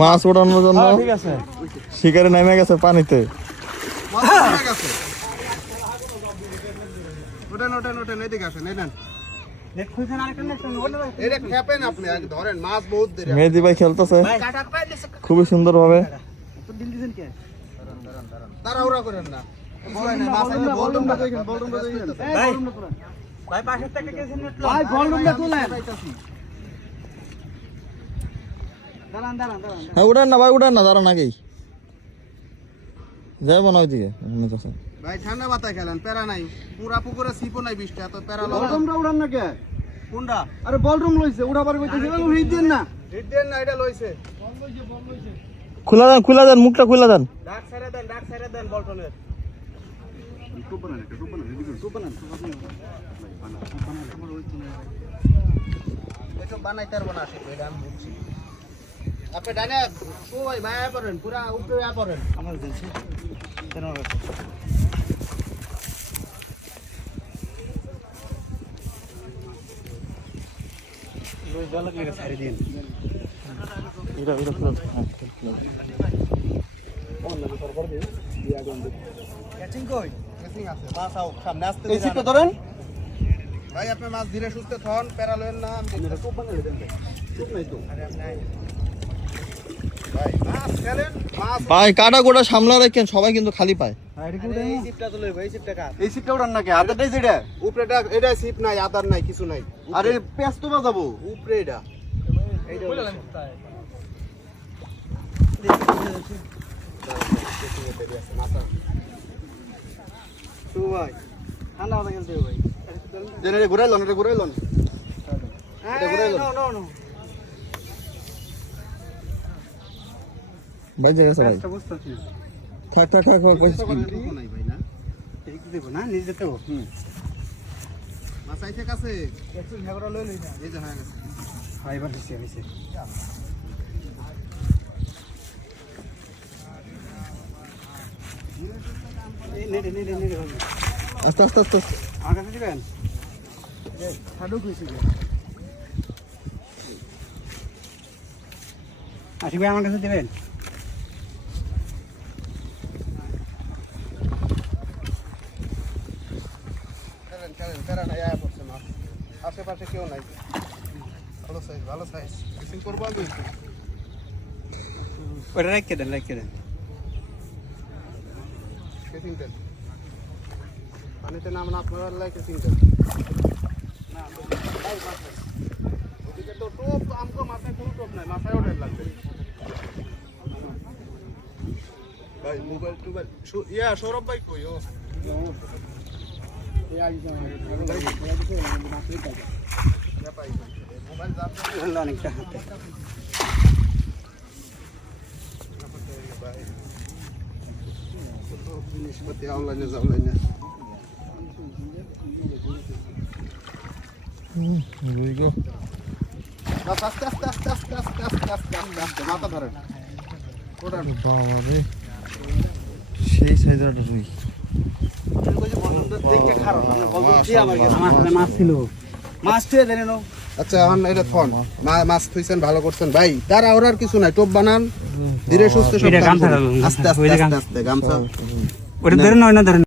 মাছ ওঠানোর জন্য শিকারে নেমে গেছে পানিতে। মেহেদি ভাই খেলতেছে খুবই সুন্দর ভাবে। হ্যাঁ উঠান না ভাই, উঠান না, দাঁড়ান আগেই যাবো না ওইদিকে। ভাই ঠান্ডা মাথায় খেলেন, প্যারা নাই, পুরা পুকুরে সিপও নাই, বৃষ্টি এত প্যারা লয়। বলরুমটা উড়ান না কে? কোনটা? আরে বলরুম লইছে, উড়াবার কইতেছে হিট দেন না। হিট দেন না, এটা লইছে। খোলা দেন, খোলা দেন, মুখটা খোলা দেন। ডাক ছেড়ে দেন বলটনের। এটা বানাইতে পারবো না, এটা আমি বুঝছি। আপনি ডানে ওই ভাই পড়েন, পুরা উপরে পড়েন। আমার দিনছে কেন রাখো? লই জল লাগে ছাড়ি দিন। এটা খোলা। অনলাইনে সরকার দিয়ে দিয়া গন্ড। ক্যাচিং কই? ক্যাচিং আছে। মাছ আও সামনে আসতে এই সিটটা ধরেন ভাই, আপনি মাছ ধীরে সুস্থে থন, প্যারা লয়েন না। আমি খুব বানালে দেন ঠিক নাই তো। আরে আমি নাই ভাই, মাছ খেলেন, মাছ ভাই কাটা গোটা সামলা রাখেন, সবাই কিন্তু খালি পায়। এই সিপটা তো লই ভাই, এই সিপটা কার? এই সিটটা উড়ান না কে? আদারটাই যেটা উপরেটা এটা সিপ নাই, আদার নাই, কিছু নাই। আরে পেঁচ তো বাজাবো উপরে এটা এইটা বললাম তাই। তো ভাই ঠান্ডা মাথা খেলতে ভাই। জেনে ঘুরাইলন, এটা ঘুরাইলন। এটা ঘুরাইলন। নো বাজে গেছে ভাই। বুঝতাছি। থাক থাক থাক পয়সা নাই ভাই না। এই কি দেব না, নিজে তো। মাছ আইছে কাছে। একটু ঝগড়া লই লই না। এই যে হয়ে গেছে। ফাইবার দিছে হইছে। এই নেড়ে ভাই। আস্তে আস্তে আস্তে। আমার কাছে দিবেন? এই ছাড়ু কইছি। আশিক ভাই আমার কাছে দিবেন? প্যারা নাই, আয়া পড়ছে মাছ। আশেপাশে কেউ নাই। ভালো সাইজ। ফিশিং করবো আগে। ওটা রাখকে দেন। ফিশিং দেন। পানিতে নাম আপনারা লাগে ফিশিং দেন। না, ওদিকে তো টোপ, আমগো মাথায় কোনো টোপ নাই, মাথায় ওঠে লাগবে। ভাই মোবাইল টোবাইল সৌরভ ভাই কই? ও অনেকটা হাতে জিনিসপাতি অনলাইনে যাওলাইনে আস্তে মাথা ধরেন। বাবারে সেই সাইজটা রুই। আচ্ছা এখন এটা থন মাছ থইছেন, ভালো করছেন ভাই। তার আর কিছু নাই, টোপ বানান ধীরে সুস্থে, আস্তে আস্তে গামছা